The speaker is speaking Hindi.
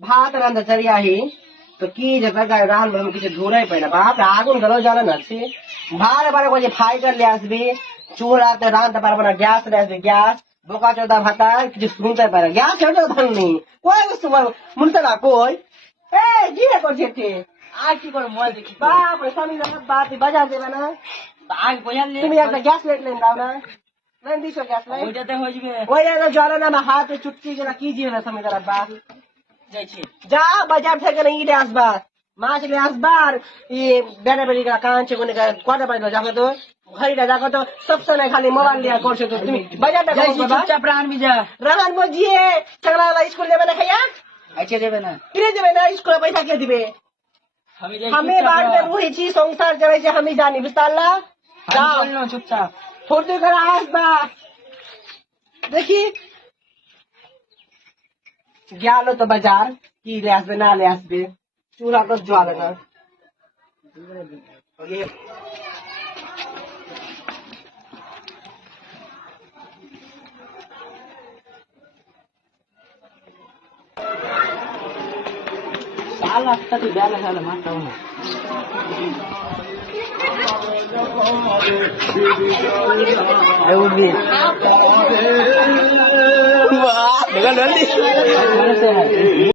भात रंधचर्या ही तो की जब गाय रहल हम किसी धूरे पहले बाप आगुन गलो जाना ना से भार बार को जे फाई कर ले आसबी चूल्हा ते रांत बार बना गैस ले आसबी गैस बोका चौदा भाता किसी सुनते पहले गैस छोड़ो नहीं कोई उस मुनते ना कोई ए जी ने कौन जेते आज की कौन मोल देखी बाप रे सामी ना बात बजा देबा ना. आज बजा ले तुम एक गैस लेट लेन दाव ना. नहीं दी सो गैस ले ओइटा ते होइबे ओइटा ज्वाला ना हाथ चुटकी जना कीजिए ना समझ रहा बाप. যা বাজার থেকে না ইটে আসবা মাছ নিয়ে আসবা আর ই বেড়া বেড়ি গা কাঁচে কোনে কটা পাইলো যাব তো? ঘড়িটা দেখো তো সবসময় খালি মোবাইল নিয়ে করছ তো তুমি। বাজারটা বাবা? চুপচাপ মজিয়ে চাকলা স্কুল যাবে না খাইয়া? আইছে দেবে না? কিনে দেবে না? স্কুলে পয়সা কে দিবে? আমি যাই রয়েছি সংসার চালাইছি আমি জানি বুঝতে পারলা? যাও। বলল চুপচাপ। ফুর্তি করে আসবা। দেখি। গেল তো বাজার কি লে আসবে না লে আসবে চুলা তো জ্বালে না ये- সাল একটা তুই వెళ్ళండి